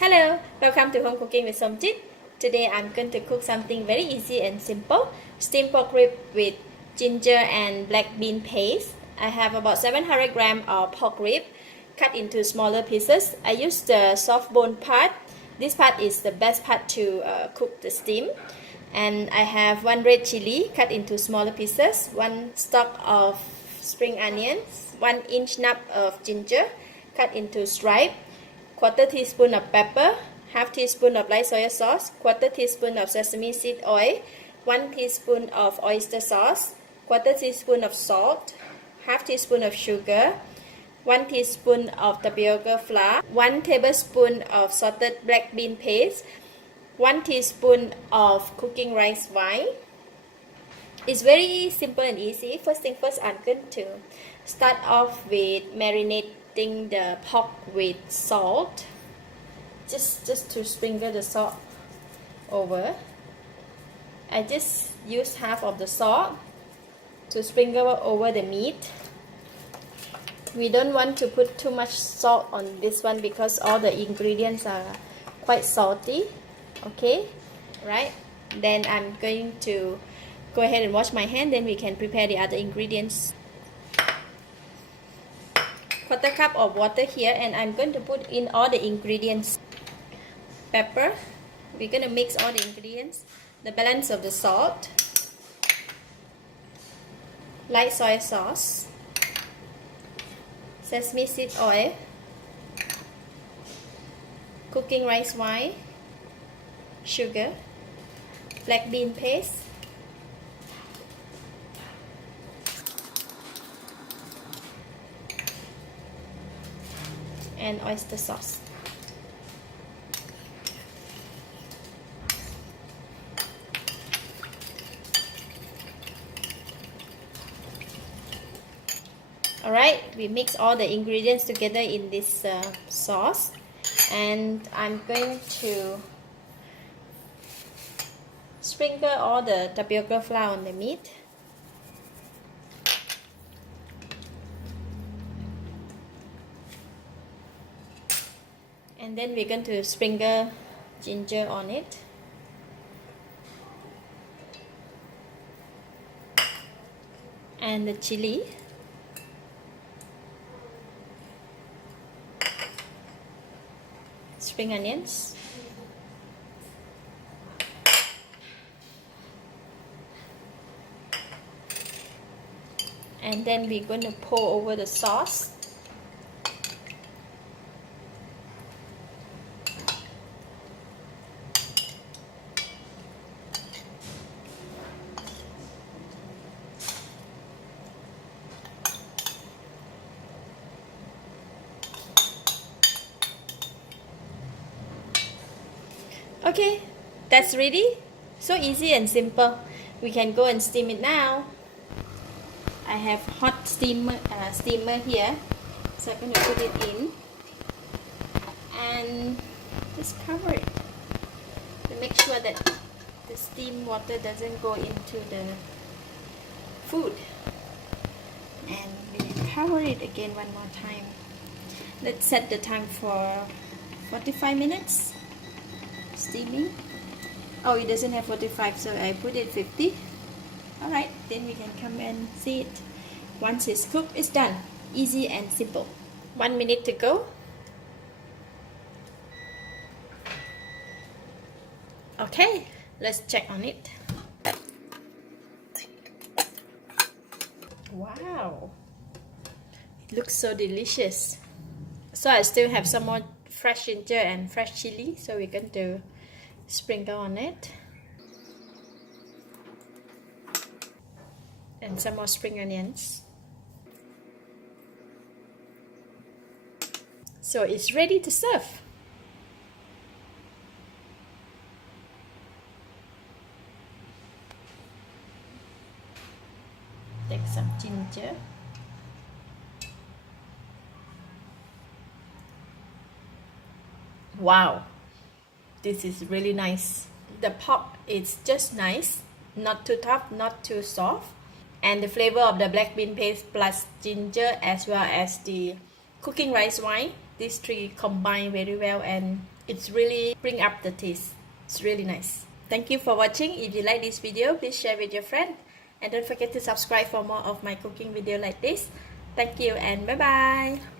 Hello, welcome to Home Cooking with Somjit. Today I'm going to cook something very easy and simple. Steamed pork rib with ginger and black bean paste. I have about 700 grams of pork rib cut into smaller pieces. I use the soft bone part. This part is the best part to cook the steam. And I have 1 red chilli cut into smaller pieces, 1 stalk of spring onions, 1 inch nub of ginger cut into stripe, 1/4 teaspoon of pepper, 1/2 teaspoon of light soy sauce, 1/4 teaspoon of sesame seed oil, 1 teaspoon of oyster sauce, 1/4 teaspoon of salt, 1/2 teaspoon of sugar, 1 teaspoon of tapioca flour, 1 tablespoon of salted black bean paste, 1 teaspoon of cooking rice wine. It's very simple and easy. First thing first, I'm going to start off with marinating the pork with salt. Just to sprinkle the salt over. I just use half of the salt to sprinkle over the meat. We don't want to put too much salt on this one because all the ingredients are quite salty. Okay, right? Then I'm going to go ahead and wash my hand, then we can prepare the other ingredients. 1/4 cup of water here, and I'm going to put in all the ingredients. Pepper, we're going to mix all the ingredients. The balance of the salt, light soy sauce, sesame seed oil, cooking rice wine, sugar, black bean paste, and oyster sauce. Alright, we mix all the ingredients together in this sauce, and I'm going to sprinkle all the tapioca flour on the meat. And then we're going to sprinkle ginger on it. And the chili. Spring onions. And then we're going to pour over the sauce. Okay, that's ready. So easy and simple. We can go and steam it now. I have hot steamer here, so I'm going to put it in and just cover it to make sure that the steam water doesn't go into the food. And we cover it again one more time. Let's set the time for 45 minutes steaming. Oh, it doesn't have 45, so I put it 50. Alright, then we can come and see it. Once it's cooked, it's done. Easy and simple. 1 minute to go. Okay, let's check on it. Wow, it looks so delicious. So I still have some more fresh ginger and fresh chili, so we're going to sprinkle on it. And some more spring onions. So it's ready to serve. Take some ginger. Wow, this is really nice. The pork is just nice, not too tough, not too soft. And the flavor of the black bean paste plus ginger as well as the cooking rice wine, these three combine very well and It's really bring up the taste. It's really nice. Thank you for watching. If you like this video, please share with your friend. And don't forget to subscribe for more of my cooking video like this. Thank you and bye bye.